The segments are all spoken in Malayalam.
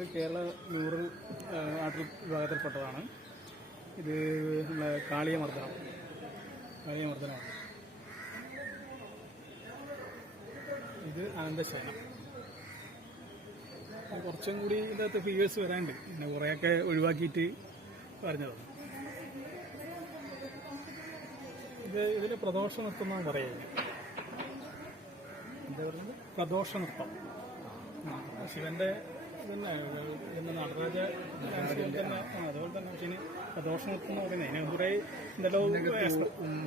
ഇത് കേരള റൂറൽ ആർട്ട് വിഭാഗത്തിൽപ്പെട്ടതാണ്. ഇത് നമ്മളെ കാളിയമർദ്ദനമാണ്. ഇത് ആനന്ദശയനം. കുറച്ചും കൂടി ഇതിൻ്റെ അകത്ത് ഫീവേഴ്സ് വരാനുണ്ട്, പിന്നെ കുറേയൊക്കെ ഒഴിവാക്കിയിട്ട് പറഞ്ഞതാണ്. ഇതിൽ പ്രദോഷ നൃത്തം എന്നാണ് പറയുന്നത്. എന്താ പറയുന്നത്? പ്രദോഷ നൃത്തം. ശിവന്റെ തന്നെ നടരാജ തന്നെ അതുപോലെ തന്നെ. പക്ഷേ പ്രദോഷ നൃത്തം എന്ന് പറയുന്നത് അതിന് കുറേ എന്തെല്ലോ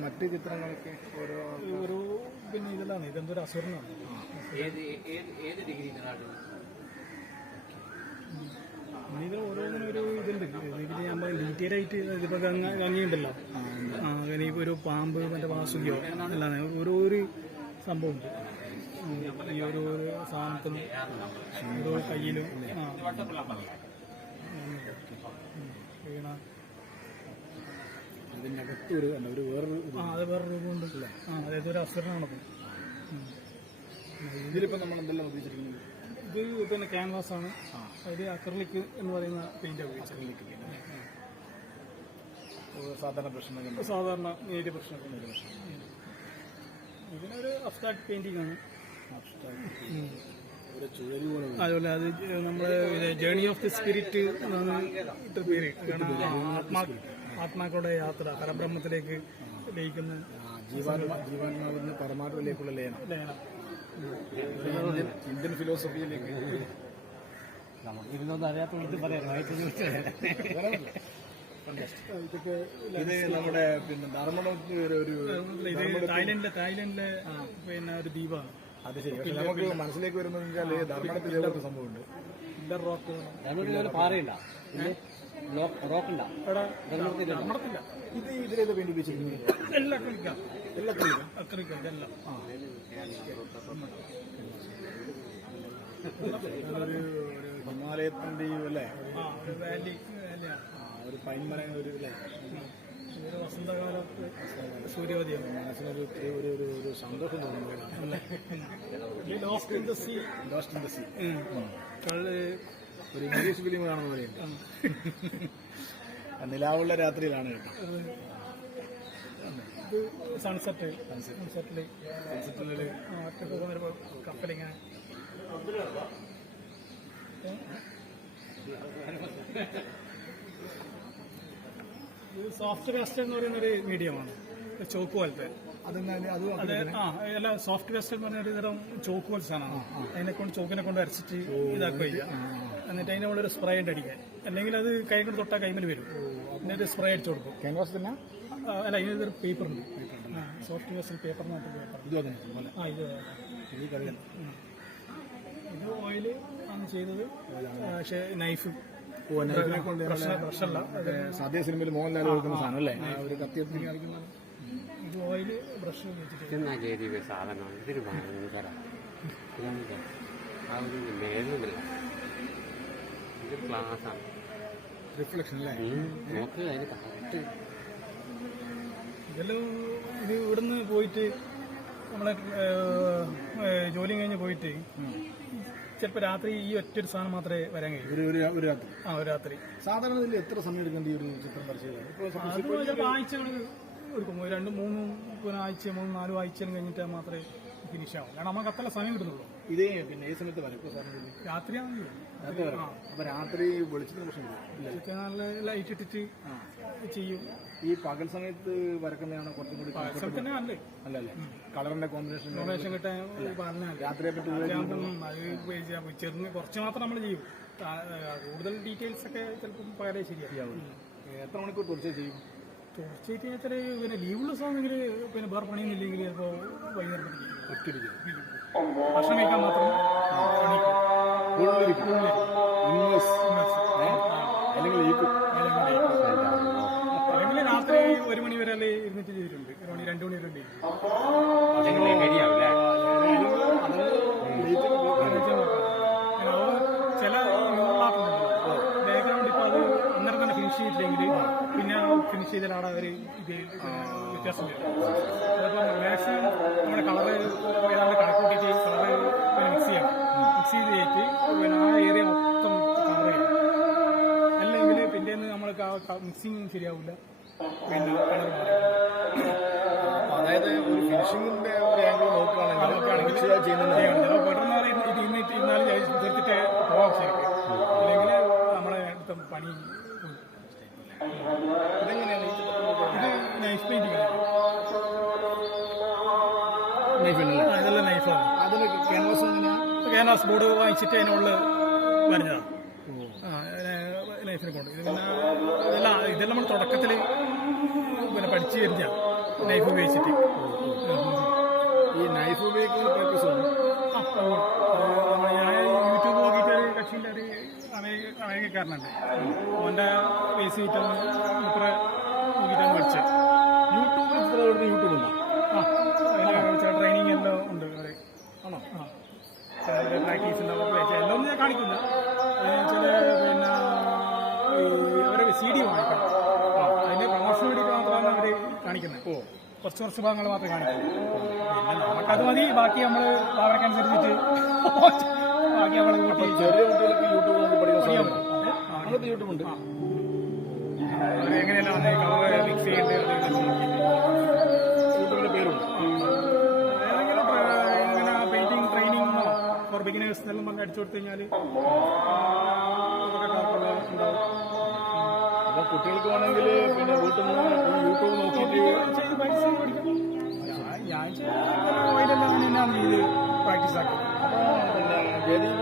മറ്റ് ചിത്രങ്ങളൊക്കെ ഒരു പിന്നെ ഇതിലാണ്. ഇതെന്തൊരു അസുരനാണ്. ഇതിൽ ഓരോന്നിനും ഒരു ഇതുണ്ട്. ഇതിൽ ഞാൻ ഡീറ്റെയിൽ ആയിട്ട് ഇതിപ്പോൾ ഗംഗയുണ്ടല്ലോ, ഇനിയിപ്പോൾ ഒരു പാമ്പ് മറ്റേ വാസുകിയോ അല്ലാതെ ഓരോ സംഭവമുണ്ട്. ഈ ഒരു സാധനത്തിനും ഓരോ കയ്യിലും വീണ അതിനകത്ത് ഒരു വേറൊരു അത് വേറെ രൂപമുണ്ട്. അതായത് ഒരു അസുരനാണത്. ഇതിലിപ്പോൾ നമ്മൾ എന്തെല്ലാം ഉപയോഗിച്ചിരിക്കുന്നത്? ഇത് പിന്നെ ക്യാൻവാസ് ആണ്. അതിൽ അക്രലിക് എന്ന് പറയുന്ന പെയിന്റ് ഉപയോഗിച്ചത്. സാധാരണ നേരിയ പ്രശ്നമൊക്കെ. ഇതിനൊരു അബ്സ്ട്രാക്ട് പെയിന്റിംഗ് ആണ്. അതുപോലെ അത് നമ്മൾ ജേർണി ഓഫ് ദി സ്പിരിറ്റ് എന്നാണ് പേര്. ആത്മാക്കളുടെ യാത്ര പരബ്രഹ്മത്തിലേക്ക് ലയിക്കുന്ന ജീവാത്മാവിന് പരമാത്മയിലേക്കുള്ള ലയനം. ഇന്ത്യൻ ഫിലോസഫിയിലേക്ക് നമുക്കിതൊന്നും അറിയാത്ത പറയാം. ഇതൊക്കെ ഇത് നമ്മുടെ പിന്നെ ധർമ്മടത്ത് തായ്ലൻഡിലെ പിന്നെ ഒരു ദ്വീപാണ്. അത് ശരി. പക്ഷെ നമുക്ക് മനസ്സിലേക്ക് വരുന്നത് വെച്ചാൽ ധർമ്മടത്തിൽ ഒരു സംഭവമുണ്ട്. ഇല്ലർ റോക്ക് പാറയുണ്ട റോക്കുണ്ട ധർമ്മടത്തില്ല. ഇത് ഇതിലേത് പെയിന്റ് ഉപയോഗിച്ചിരിക്കുന്നത്? എല്ലാം കളിക്കാം. ഇതെല്ലാം ഒരു ഹിമാലയത്തിന്റെയും അല്ലേ വാലി ഒരു പൈൻമര ഒരു വസന്തകാലത്ത് സൂര്യോദയം മനസ്സിനൊരു ഒരു സന്തോഷം തോന്നുന്നു. ലോസ്റ്റ് ഇൻ ദ സീ ഒരു ഇംഗ്ലീഷ് ഫിലിം കാണുന്ന പോലെയുണ്ട്. നിലാവുള്ള രാത്രിയിലാണ് കേട്ടോ. ഇത് സൺസെറ്റില് കപ്പലിങ്ങനെ ഇത് സോഫ്റ്റ് കാസ്റ്റർ എന്ന് പറയുന്ന ഒരു മീഡിയമാണ്. ചോക്ക് പോലത്തെ. അല്ല, സോഫ്റ്റ് കാസ്റ്റർ എന്ന് പറഞ്ഞ ഒരു തരം ചോക്ക് പോലത്തെ സാധനമാണ്. ചോക്കിനെ കൊണ്ട് അരച്ചിട്ട് ഇതാക്കുക. എന്നിട്ട് അതിൻ്റെ മുകളിൽ ഒരു സ്പ്രേ ഉണ്ട് അടിക്കാൻ. അല്ലെങ്കിൽ അത് കൈ കൊണ്ട് തൊട്ടാൽ കൈമിൽ വരും. എന്നിട്ട് സ്പ്രേ അടിച്ചു കൊടുക്കും. ക്യാൻവാസ് തന്നെ അല്ല, ഇതിനൊരു പേപ്പർ ഉണ്ട്. സോഫ്റ്റ് കാസ്റ്റർ പേപ്പർ എന്ന് പറഞ്ഞ പേപ്പർ. ഇത് ഓയിൽ ആണ് ചെയ്തത്. പക്ഷേ നൈഫ് ബ്രഷല്ല. സാധ്യ സിനിമയിൽ മോഹൻലാൽ കൊടുക്കുന്ന സാധനം അല്ലേ? ഒരു കത്തിയെത്തി കാണിക്കുന്നത്. ഇത് ഓയില് ബ്രഷ് ഉപയോഗിച്ചിട്ട് സാധനമാണ്. ഇതിന് ഭയങ്കര ആ ഒരു മേലുമില്ല. ഇത് ക്ലാസ്സാണ്. റിഫ്ലക്ഷൻ അല്ലേ? നോക്ക് അതിന് കറക്റ്റ്. ഇതെല്ലാം ഇത് ഇവിടുന്ന് പോയിട്ട് നമ്മളെ ജോലി കഴിഞ്ഞ് പോയിട്ട് ചിലപ്പോൾ രാത്രി ഈ ഒറ്റൊരു സാധനം മാത്രമേ വരാൻ കഴിയൂ. ഒരു രാത്രി. ഒരു രാത്രി. സാധാരണ ഇതിൽ എത്ര സമയം എടുക്കേണ്ട ഈ ഒരു ചിത്രം പരിശീലനം? ചിലപ്പോൾ ആഴ്ചകൾ എടുക്കും. 2-3 ആഴ്ച 3-4 ആഴ്ചയും കഴിഞ്ഞിട്ട് മാത്രമേ ഫിനിഷ് ആവും. കാരണം നമുക്ക് അത്ര സമയം കിട്ടുന്നുള്ളൂ. ഇതേ പിന്നെ ഈ സമയത്ത് വരപ്പോ സാധനം രാത്രിയാണല്ലോ. അപ്പൊ രാത്രി വെളിച്ചത്തിന് പ്രശ്നം നല്ല ലൈറ്റ് ഇട്ടിട്ട് ചെയ്യും. ഈ പകൽ സമയത്ത് വരക്കുന്നതാണ് കുറച്ചും കൂടി അല്ലല്ലേ? കളറിന്റെ കോമ്പിനേഷൻ കിട്ടാൻ രാത്രിയെ പറ്റി ചെറുന്ന് കുറച്ച് മാത്രം നമ്മൾ ചെയ്യും. കൂടുതൽ ഡീറ്റെയിൽസ് ഒക്കെ ചിലപ്പോൾ പകരം ശരിയാവും. എത്ര മണിക്കൂർ തുടർച്ചയായി ചെയ്യും? തുടർച്ചയായിട്ട് വെച്ചാൽ പിന്നെ ലീവുള്ള സമയമെങ്കിൽ പിന്നെ വേറെ പണിയൊന്നുമില്ലെങ്കിൽ ചിലപ്പോൾ വൈകുന്നേരം ഭക്ഷണം കഴിക്കാൻ മാത്രം അല്ലെങ്കിൽ രാത്രി 1 മണി വരെ അല്ലേ ഇരുന്നിട്ട് ചെയ്തിട്ടുണ്ട്. 1 മണി 2 മണി വരെ ചില ബാക്ക്ഗ്രൗണ്ട് ഇപ്പോൾ അത് അന്നേരം തന്നെ ഫിനിഷ് ചെയ്തില്ലെങ്കിൽ പിന്നെ ഫിനിഷ് ചെയ്തലാണ് അവർ ഇത് വ്യത്യാസം വരും. അതിപ്പോൾ മാക്സിമം നമ്മുടെ കളറ് കണക്കൂട്ടിയിട്ട് കളറ് മിക്സ് ചെയ്യണം. മിക്സ് ചെയ്ത് കഴിഞ്ഞിട്ട് പിന്നെ ആ ഏരിയ മൊത്തം കവർ മിക്സിങ് ശരിയാവില്ല, പിന്നെ കളർ മാറി. അതായത് ഒരു ഫിനിഷിങ്ങിന്റെ ഒരു ആംഗിൾ നോക്കുകയാണെങ്കിൽ ചെയ്യുന്നത് പെട്ടെന്ന് ഇരുന്നാലും തീർത്തിട്ട് പോകാം ശരിക്കും, അല്ലെങ്കിൽ നമ്മളെ അടുത്ത പണി ഇതെങ്ങനെയാണ് ഇത് നൈഫ് പെയിന്റിങ്. ഇതെല്ലാം നൈഫാണ്. അതിന് ക്യാൻവാസ് ക്യാൻവാസ് ബോർഡ് വാങ്ങിച്ചിട്ട് അതിനുള്ളിൽ വരഞ്ഞതാണ്. നൈഫിനെ കൊണ്ട് ഇത് പിന്നെ ഇതെല്ലാം നമ്മൾ തുടക്കത്തിൽ പിന്നെ പഠിച്ചു കഴിഞ്ഞാൽ നൈഫ് ഉപയോഗിച്ചിട്ട്. ഈ നൈഫ് ഉപയോഗിക്കുന്ന പർപ്പസാണ്. ഞാൻ യൂട്യൂബ് നോക്കിയിട്ട് ഒരു കക്ഷിൻ്റെ ഒരു അമേരിക്കക്കാരനുണ്ട്, അവൻ്റെ ഫേസ് കിട്ടാൻ ഇത്ര നോക്കിയിട്ടാണ് പഠിച്ചത്. യൂട്യൂബ് ഉണ്ടോ? അതിന് ചില ട്രെയിനിങ് എല്ലാം ഉണ്ട് അവിടെ. ആണോ? പ്രാക്ടീസ് ഉണ്ടാവും. എല്ലാം ഒന്നും ഞാൻ കാണിക്കില്ല, ചില പിന്നെ അവരെ CD വാങ്ങിക്കണം, അതിൻ്റെ പ്രൊമോഷന് വേണ്ടിയിട്ട് മാത്രമാണ് അവർ കാണിക്കുന്നത്. കുറച്ച് ഭാഗങ്ങൾ മാത്രമേ കാണിക്കുള്ളൂ. പിന്നെ നമുക്കത് മതി, ബാക്കി നമ്മൾ അവർക്കനുസരിച്ചിട്ട് ബാക്കി നമ്മൾ കൂട്ടി. ചെറിയ കുട്ടികൾക്ക് യൂട്യൂബ് നോക്കി പഠിക്കാൻ അങ്ങനത്തെ യൂട്യൂബ് ഉണ്ട്. എങ്ങനെയല്ല കളർ മിക്സ് ചെയ്യേണ്ടത് യൂട്യൂബിന്റെ പേരുണ്ട്. ഇങ്ങനെ പെയിന്റിങ് ട്രെയിനിങ്ങോ ഫോർ ബിഗിനേഴ്സ് എന്നെല്ലാം പറഞ്ഞ് അടിച്ചു കൊടുത്തു കഴിഞ്ഞാൽ ഉണ്ടാവും. അപ്പൊ കുട്ടികൾക്ക് വേണമെങ്കിൽ പിന്നെ വീട്ടിൽ നിന്ന് യൂട്യൂബ് നോക്കിയിട്ട് ചെയ്ത് പൈസ പഠിക്കും. ഞാൻ ഓയിലെല്ലാം ഇത് പ്രാക്ടീസ് ആക്കി. അപ്പോൾ പിന്നെ ജലീൽ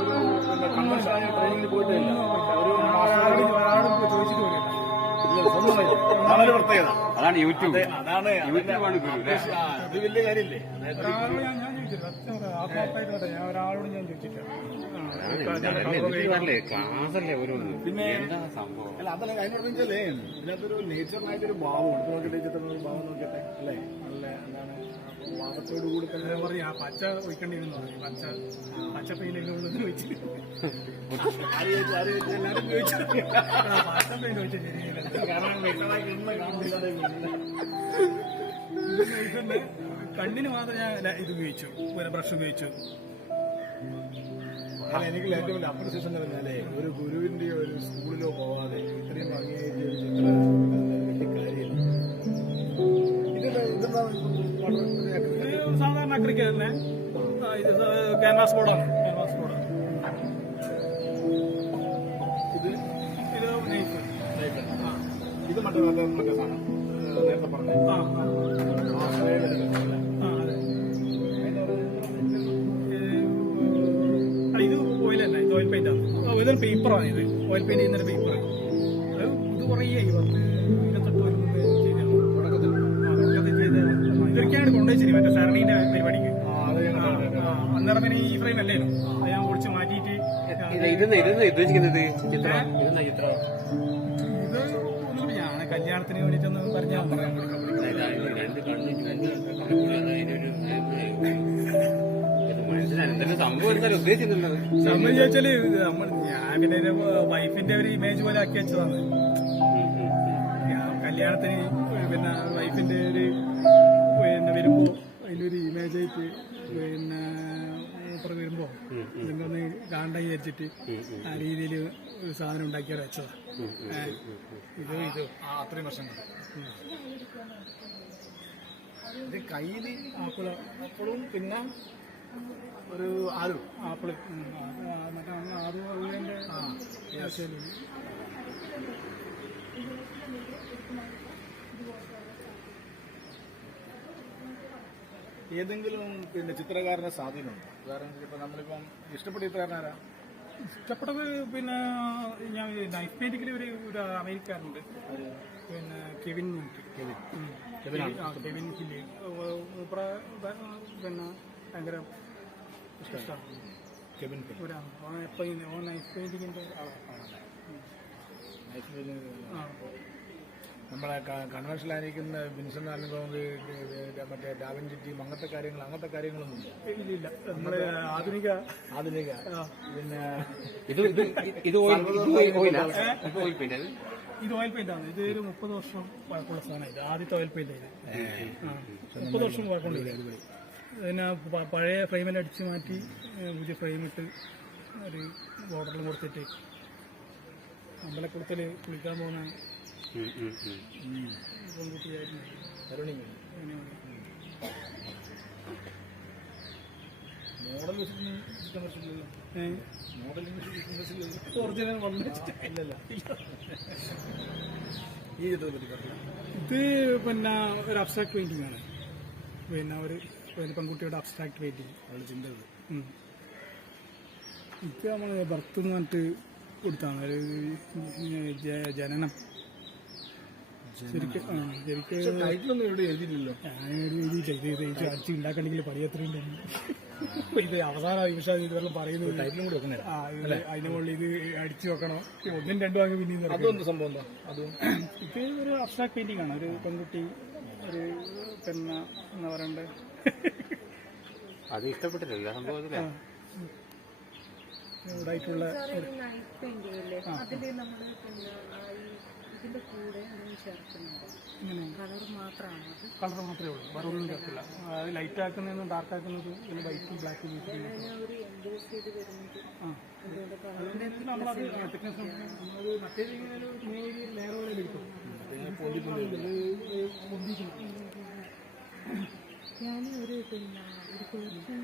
ഒരു പിന്നെ കൺവെൻഷനായ ട്രെയിനിങ്ങിന് പോയിട്ടില്ല. ഒരു ഒരാളും ചോദിച്ചിട്ട് പോലും അതൊരു പ്രത്യേകത. അതാണ് യൂട്യൂബ്. അതാണ് യൂട്യൂബാണ് ഗുരു അല്ലേ? അത് വലിയ കാര്യമില്ലേ? ഒരാളോട് ഞാൻ ചോദിച്ചില്ല, ആത്മാർത്ഥമായിട്ട് ഞാൻ ഒരാളോട് ഞാൻ ചോദിച്ചിട്ടില്ല. ക്ലാസ്സല്ലേ ഒരു പിന്നെ എന്താ സംഭവം? അല്ല അതല്ല അതിനോട് വെച്ചാലേ ഇതിനകത്തൊരു നേച്ചറിനായിട്ടൊരു ഭാവം എടുത്ത് നോക്കിയിട്ട് ചിത്രത്തിൽ ഭാവം നോക്കിയിട്ട് അല്ലേ നല്ല എന്താണ് ഭാവത്തോടു കൂടി തന്നെ പറയും ആ പച്ച ഒഴിക്കേണ്ടിരുന്നു പറയും. പച്ച പെയിന്റ് ചോദിച്ചിട്ട് എല്ലാവരും ചോദിച്ചു. പച്ച പെയിന്റ് ചോദിച്ചാൽ ശരിയില്ല, കാരണം വ്യക്തമായിട്ട് ഇന്ന് കാണുന്നില്ല. കണ്ണിന് മാത്രം ഞാൻ ഇത് ഉപയോഗിച്ചു, പിന്നെ ബ്രഷ് ഉപയോഗിച്ചു. അല്ല എനിക്ക് ഏറ്റവും വലിയ അപ്രിസിയേഷൻ എന്ന് പറഞ്ഞാലേ ഒരു ഗുരുവിന്റെ ഒരു സ്കൂളിലോ പോവാതെ ഇത്രയും ഭംഗിയായിട്ട് ഒരു ചിത്രം വലിയ കാര്യമില്ല. ഇത് സാധാരണ അക്രിക്ക തന്നെ, ഇത് ക്യാൻവാസ് ബോർഡാണ്. ക്യാൻവാസ് ബോർഡ് ഇത് നൈഫ്. ഇത് മറ്റേ സാധനം നേരത്തെ പറഞ്ഞു. ഇത് ഓയിൽ തന്നെ, ഇത് ഓയിൽ പെയിന്റ് ആണ്. ഇതൊരു പേപ്പറാണ്, ഇത് ഓയിൽ പെയിന്റ് ചെയ്യുന്നൊരു പേപ്പർ. ഇത് കുറേ 28 മുമ്പ് ചെയ്തതാണ്. തുടക്കത്തിൽ ചെയ്ത് ഇതൊക്കെയാണ് കൊണ്ടുവച്ചിരി മറ്റേ സരണീന്റെ പരിപാടിക്ക്. അന്നേരം പിന്നെ ഈ ഫ്രെയിം അല്ലേനോ, അത് ഞാൻ പൊളിച്ച് മാറ്റിയിട്ട് ഉദ്ദേശിക്കുന്നത് ചിത്രം. ഇതെന്താ ചിത്രം? ഇത് ഒന്നുകൂടി ഞാൻ കല്യാണത്തിന് വേണ്ടിയിട്ടൊന്ന് പറഞ്ഞാൽ രണ്ട് മനസ്സിലായി സംഭവം എന്തായാലും ഉദ്ദേശിക്കുന്നുള്ളത്. സംഭവം ചോദിച്ചാല് ഞാൻ പിന്നെ വൈഫിന്റെ ഒരു ഇമേജ് പോലെ ആക്കി വെച്ചതാണ്. ഞാൻ കല്യാണത്തിന് പിന്നെ വൈഫിന്റെ ഒരു പിന്നെ വരുമ്പോ അതിലൊരു ഇമേജ് ആയിട്ട് പിന്നെ വരുമ്പോ നിങ്ങളൊന്ന് കാണണ്ട വിചാരിച്ചിട്ട് ആ രീതിയിൽ ഒരു സാധനം ഉണ്ടാക്കിയ വെച്ചതാ. ഇത് അത്രയും വർഷം കൊണ്ട് ഇത് കയ്യിൽ ആപ്പിളും പിന്നെ ഒരു ആപ്പിള് മറ്റേ ആദ്യം ഉള്ളിന്റെ ഏതെങ്കിലും പിന്നെ ചിത്രകാരനെ സ്വാധീനമുണ്ട്? കാരണം ഇപ്പൊ നമ്മളിപ്പം ഇഷ്ടപ്പെട്ട ചിത്രകാരനാരാ? ഇഷ്ടപ്പെട്ടത് പിന്നെ ഞാൻ നൈഫ് പെയിന്റിങ്ങിൽ ഒരു അമേരിക്കാരുണ്ട്, പിന്നെ കെവിൻ ഹില്ലി. പിന്നെ ഭയങ്കര ഇഷ്ടമാണ് കെവിൻ. ഓൻ നൈഫ് പെയിന്റിങ്ങിന്റെ നമ്മളെ കൺവെൻഷനിലായിരിക്കുന്ന വിൻസെന്റ് അനുഭവം മറ്റേ ഡാവിഞ്ചി ടീം അങ്ങനത്തെ കാര്യങ്ങളൊന്നും ഇല്ല. നമ്മള് ആധുനിക പിന്നെ ഇത് ഓയിൽ പെയിന്റ്. ഇത് ഓയിൽ പെയിന്റ് ആണ്. ഇത് ഒരു 30 വർഷം പഴക്കമുള്ള സാധനം. ഇത് ആദ്യത്തെ ഓയിൽ പെയിന്റ് ആയിരുന്നു. 30 വർഷം പഴക്കമുണ്ട്. പിന്നെ പഴയ ഫ്രെയിമെല്ലാം അടിച്ചു മാറ്റി പുതിയ ഫ്രെയിം ഇട്ട് ഒരു ബോർഡറിലും കൊടുത്തിട്ട് അമ്പലക്കുളത്തിൽ കുളിക്കാൻ പോകുന്ന പെൺകുട്ടിയായിരുന്നു. മോഡൽ വെച്ചിട്ട് ചിത്രം വരച്ചില്ലല്ലോ. മോഡലിംഗ് വെച്ചിട്ട് ചിത്രം വരച്ചില്ലല്ലോ. ഒറിജിനൽ വന്നിട്ട് ഇല്ലല്ല. ഈ ചിത്രത്തെ പറ്റി പറഞ്ഞു. ഇത് പിന്നെ ഒരു അബ്സ്ട്രാക്ട് പെയിന്റിംഗ് ആണ്. പിന്നെ ഒരു പെൺകുട്ടിയുടെ അബ്സ്ട്രാക്ട് പെയിന്റിങ്. അവളുടെ ചിന്തകൾ. ഇത് നമ്മൾ ബർത്ത് എന്ന് പറഞ്ഞിട്ട് കൊടുത്താണ് ഒരു ജനനം. ശരിക്കും ടൈറ്റിലൊന്നും ഇവിടെ എഴുതിയില്ലല്ലോ. ഞാൻ എഴുതിയില്ല. ഇത് അടിച്ച് ഉണ്ടാക്കണമെങ്കിൽ പണി എത്രയുണ്ടെന്ന്. ഇത് അവസാന നിമിഷം ഇതെല്ലാം പറയുന്നത്. ടൈറ്റിലും കൂടി വെക്കണേ. അതിന്റെ മുകളിൽ ഇത് അടിച്ചു വെക്കണം. ഒന്നും രണ്ടും അങ്ങ് പിന്നെ അതൊന്നും സംഭവം എന്താ? അതും ഇത് ഒരു അബ്സ്ട്രാക്ട് പെയിന്റിംഗ് ആണ്. ഒരു പെൺകുട്ടി ഒരു പിന്നെ എന്താ പറയണ്ടേ, അത് ഇഷ്ടപ്പെട്ടിട്ടില്ല സംഭവം. ഇവിടായിട്ടുള്ള നൈറ്റ് പെയിന്റിംഗ് അല്ലേ, അതില് നമ്മള് ഇതിന്റെ കൂടെ ഒന്നും ചേർക്കുന്നുണ്ട്. കളർ മാത്രമാണ് അത്. കളർ മാത്രമേ ഉള്ളൂ, വേറെ ഒന്നും ചേർക്കില്ല. അത് ലൈറ്റ് ആക്കുന്നതും ഡാർക്ക് ആക്കുന്നതും പിന്നെ വൈറ്റും ബ്ലാക്കും ഒരു എൻഡോസ് ചെയ്ത് വരുന്നത് അതുകൊണ്ട് കളർ നമ്മളത് തിക്നെസ് നമ്മളത് മറ്റേ ലെയർ പോലെ എടുക്കും. ഞാൻ ഒരു പിന്നെ ഒരു പേഴ്സൺ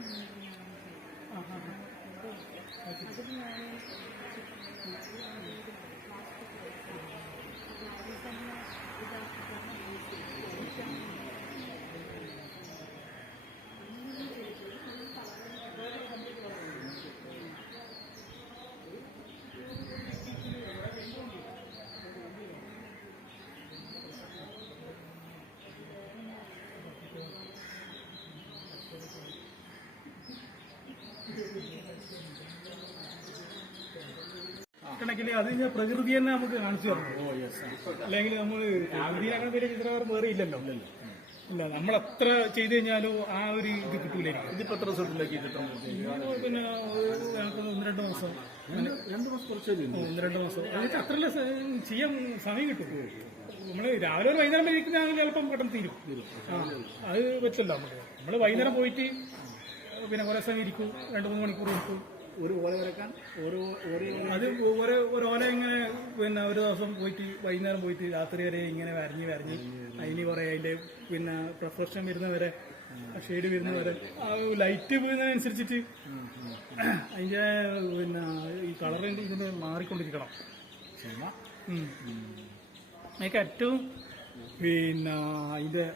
അതിൽ ഞാൻ കണക്കിൽ അത് കഴിഞ്ഞാൽ പ്രകൃതി തന്നെ നമുക്ക് കാണിച്ചു തരണം. അല്ലെങ്കിൽ നമ്മൾ പ്രകൃതിയിലങ്ങനെ വലിയ ചിത്രകാരൻ വേറെ ഇല്ലല്ലോ. ഇല്ല, നമ്മൾ എത്ര ചെയ്ത് കഴിഞ്ഞാലും ആ ഒരു ഇത് കിട്ടൂലായിരിക്കും. ഇതിപ്പോ എത്ര ദിവസത്തിലേക്ക് കിട്ടും? പിന്നെ ഞങ്ങൾക്ക് 1-2 മാസം. 2 മാസം കുറച്ചേ 1-2 മാസം എന്നിട്ട് അത്രയല്ല ചെയ്യാൻ സമയം കിട്ടും. നമ്മള് രാവിലെ ഒരു വൈകുന്നേരം ഇരിക്കുന്നതാണെങ്കിൽ ചിലപ്പം പെട്ടെന്ന് തീരും. അത് പറ്റില്ല. നമ്മള് വൈകുന്നേരം പോയിട്ട് പിന്നെ കുറെ സമയം ഇരിക്കും, 2-3 മണിക്കൂർ ഇരിക്കും. ഒരു ഓല വരക്കാൻ ഓരോ അത് ഒരു ഓല ഇങ്ങനെ പിന്നെ ഒരു ദിവസം പോയിട്ട് വൈകുന്നേരം പോയിട്ട് രാത്രി വരെ ഇങ്ങനെ വരഞ്ഞ് അതിന് കുറെ അതിന്റെ പിന്നെ പ്രൊഫഷൻ വരുന്നവരെ ഷെയ്ഡ് വരുന്നവരെ ആ ലൈറ്റ് വീഴുന്നതിനനുസരിച്ചിട്ട് അതിന്റെ പിന്നെ ഈ കളറിന്റെ ഇതിന് മാറിക്കൊണ്ടിരിക്കണം. അതിനൊക്കെ ഏറ്റവും പിന്നെ അതിന്റെ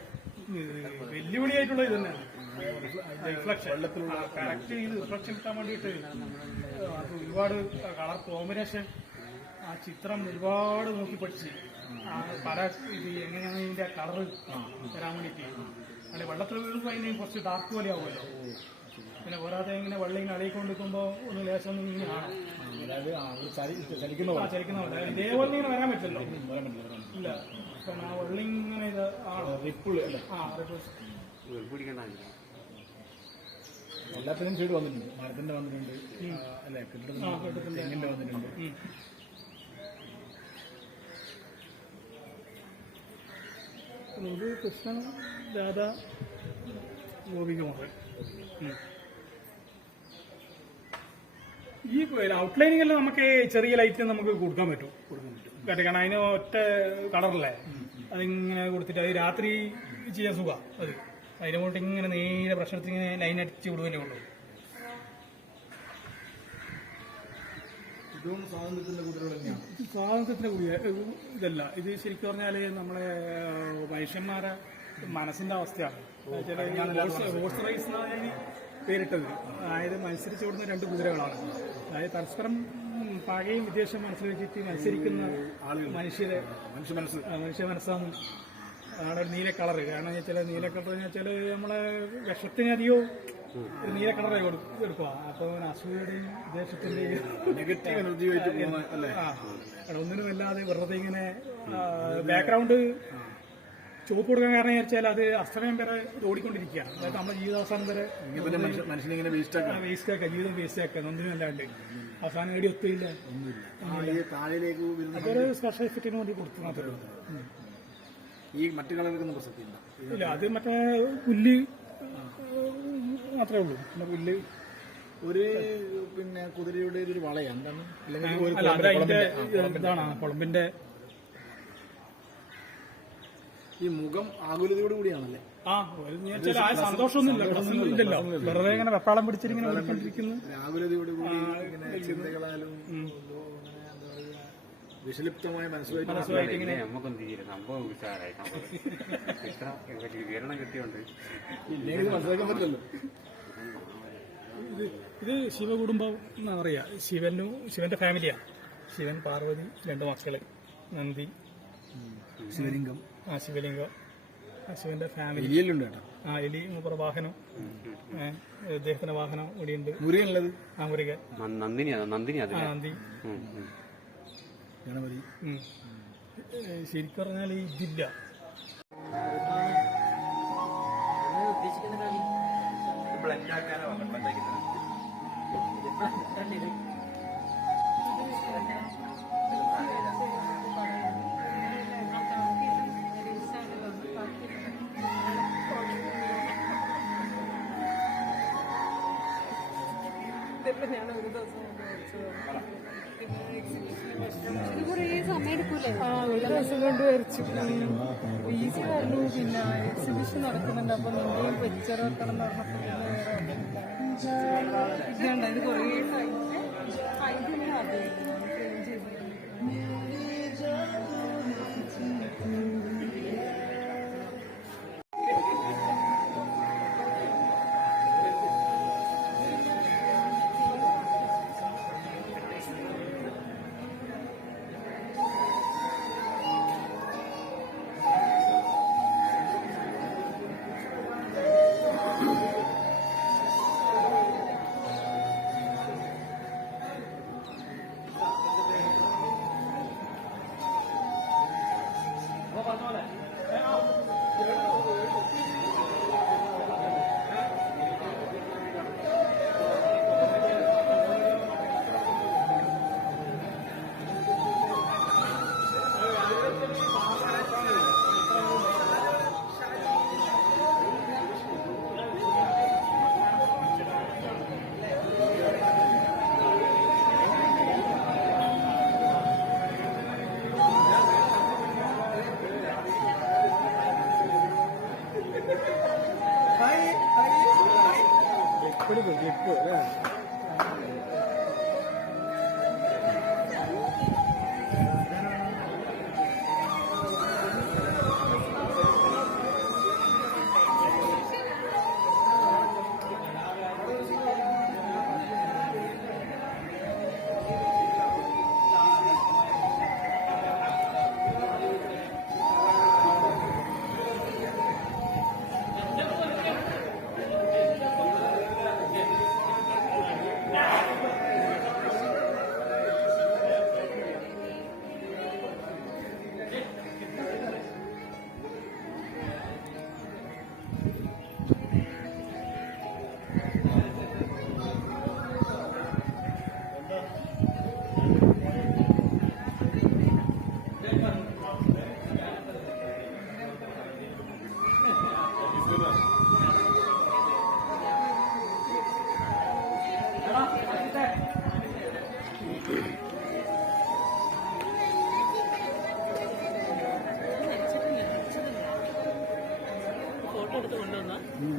വെല്ലുവിളിയായിട്ടുള്ള ഇത് തന്നെയാണ് റിഫ്ലക്ഷൻ. കറക്റ്റ് ഇത് റിഫ്ലക്ഷൻ കിട്ടാൻ വേണ്ടിയിട്ട് അത് ഒരുപാട് കളർ കോമ്പിനേഷൻ ആ ചിത്രം ഒരുപാട് നോക്കി പഠിച്ച് പല ഇത് എങ്ങനെയാണ് ഇതിന്റെ കളർ വരാൻ വേണ്ടിയിട്ട്. അല്ലെ വെള്ളത്തിൽ വീഴുമ്പോൾ അതിന് കുറച്ച് ഡാർക്ക് പോലെ ആവുമല്ലോ. പിന്നെ പോരാതെ ഇങ്ങനെ വെള്ളം ഇങ്ങനെ അളയിക്കൊണ്ടിരിക്കുമ്പോൾ ഒന്ന് ലേശം ഇങ്ങനെ കാണാം, ചലിക്കുന്ന പോലെ. ഇതേപോലെ ഇങ്ങനെ വരാൻ പറ്റില്ലല്ലോ. ഇല്ല, പിന്നെ ആ വെള്ളം ഇങ്ങനെ ഇത് റിപ്പിള് പിടിക്കണ്ട. എല്ലാത്തിനും ഷെയ്ഡ് വന്നിട്ടുണ്ട്. മരത്തിന്റെ വന്നിട്ടുണ്ട്, അല്ലെ കെട്ടിടത്തിന്റെ തെങ്ങിന്റെ വന്നിട്ടുണ്ട്. ഇത് കൃഷ്ണൻ, രാധ, ഗോപികുമാർ. ഈ ഔട്ട്ലൈനിങ് എല്ലാം നമുക്ക് ചെറിയ ലൈറ്റ് നമുക്ക് കൊടുക്കാൻ പറ്റും. കാരണം അതിന് ഒറ്റ കളറല്ലേ, അതിങ്ങനെ കൊടുത്തിട്ട് അത് രാത്രി ചെയ്യാൻ സുഖം. അത് അതിനെ കൊണ്ട് ഇങ്ങനെ നേരെ പ്രശ്നത്തിൽ ഇങ്ങനെ ലൈൻ അടിച്ച് വിടുവല്ലേ ഉള്ളൂ. ഇതും സ്വാതന്ത്ര്യത്തിന്റെ കുട്ടികൾ തന്നെയാണ്. സ്വാതന്ത്ര്യത്തിന്റെ ഇതല്ല, ഇത് ശരിക്കും പറഞ്ഞാല് നമ്മളെ മനുഷ്യന്മാരെ മനസ്സിന്റെ അവസ്ഥയാണ്. ഹോഴ്സ് റൈസ് എന്നാണ് പേരിട്ടത്. അതായത് മത്സരിച്ച് വിടുന്ന 2 കുതിരകളാണ്. അതായത് പരസ്പരം പകയും വിദ്വേഷം മനസ്സിൽ വെച്ചിട്ട് മത്സരിക്കുന്ന മനുഷ്യ മനസ്സാണ്. അതാണ് ഒരു നീല കളറ്. കാരണം വെച്ചാൽ നീല കളർ എന്ന് വെച്ചാൽ നമ്മളെ വിഷത്തിനധികവും നീല കളറെ എടുക്കുക. അപ്പൊ അസൂയയുടെയും വിദ്വേഷത്തിന്റെയും നെഗറ്റീവ് എനർജിയായിട്ട് ഒന്നിനുമല്ലാതെ വെറുതെ ഇങ്ങനെ ബാക്ക്ഗ്രൗണ്ട് ചുവപ്പ് കൊടുക്കാൻ കാരണം വെച്ചാൽ അത് അസ്തമയം വരെ ഓടിക്കൊണ്ടിരിക്കുകയാണ്. അതായത് നമ്മുടെ ജീവിതാവസാനം വരെ മനുഷ്യനെ വേസ്റ്റ് ആക്കുക, ജീവിതം വേസ്റ്റ് ആക്കുക, ഒന്നിനും അല്ലാണ്ട് അവസാനം നേടി ഒത്തില്ല. അതൊരു സ്പെഷ്യൽ എഫക്റ്റിന് വേണ്ടി കൊടുത്തു മാത്രമേ ഉള്ളൂ. ഈ മറ്റു കളറൊന്നും പ്രസക്തിയില്ല. ഇല്ല, അത് മറ്റേ പുല്ല് മാത്രമേ ഉള്ളൂ. പിന്നെ പുല്ല് ഒരു പിന്നെ കുതിരയുടെ ഒരു വളയാണ് എന്താണ് അല്ലെങ്കിൽ ഒരു അല്ല അത് അതിന്റെ കുളമ്പിന്റെ- ഇതാണ് കുളമ്പിന്റെ ഈ മുഖം ആകുലതയോട് കൂടിയാണല്ലേ? ആ ഒരു വെച്ചാൽ ആ സന്തോഷമൊന്നുമില്ല ഇല്ലല്ലോ വെറുതെ ഇങ്ങനെ വെപ്പാളം പിടിച്ചിരിങ്ങനെ ഓടിക്കൊണ്ടിരിക്കുന്നു. ആകുലതയോട് കൂടി ഇങ്ങനെ ചിന്തകളാലും വിഷലിപ്തമായ മനസ്സുമായിട്ട് ഇങ്ങനെ നമുക്കൊന്നും ചെയ്യില്ല. സംഭവം ഉഷാറായി സംഭവം. ഇത്ര വിവരണം കിട്ടിയോണ്ട് ഇല്ലെങ്കിൽ ഇത് മനസ്സിലാക്കാൻ പറ്റില്ലല്ലോ. ഇത് ശിവകുടുംബം എന്നാ പറയാ. ശിവന്റെ ഫാമിലിയാണ്. ശിവൻ, പാർവതി, 2 മക്കള്, നന്ദി, ശിവലിംഗം, ശിവലിംഗം, ശിവന്റെ ഫാമിലി. എലിയല്ലുണ്ട് കേട്ടോ. എലി മൂപ്പറ വാഹനം, അദ്ദേഹത്തിന്റെ വാഹനം ഇവിടെയുണ്ട്. മുറിയല്ലത് മുരുകൻ, നന്ദിനി നന്ദി, ഗണപതി. ശരിക്കും പറഞ്ഞാൽ ഇതില്ല. ഞാൻ ഒരു ദിവസം ഇത് കുറേ സമയം എടുക്കൂലേ? ഒരു ദിവസം കൊണ്ട് വരച്ചു. ഈസി പറഞ്ഞു. പിന്നെ എക്സിബിഷൻ നടക്കുന്നുണ്ട്, അപ്പൊ നിന്റെയും പിക്ചർ വെക്കണം എന്ന് പറഞ്ഞപ്പോൾ ഇതുണ്ട്. ഇത് കുറേ ഇതില്ല. അത് ക്ലിപ്പ് അല്ലേ?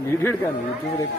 വീഡിയോ എടുക്കാൻ യൂട്യൂബിലേക്ക്.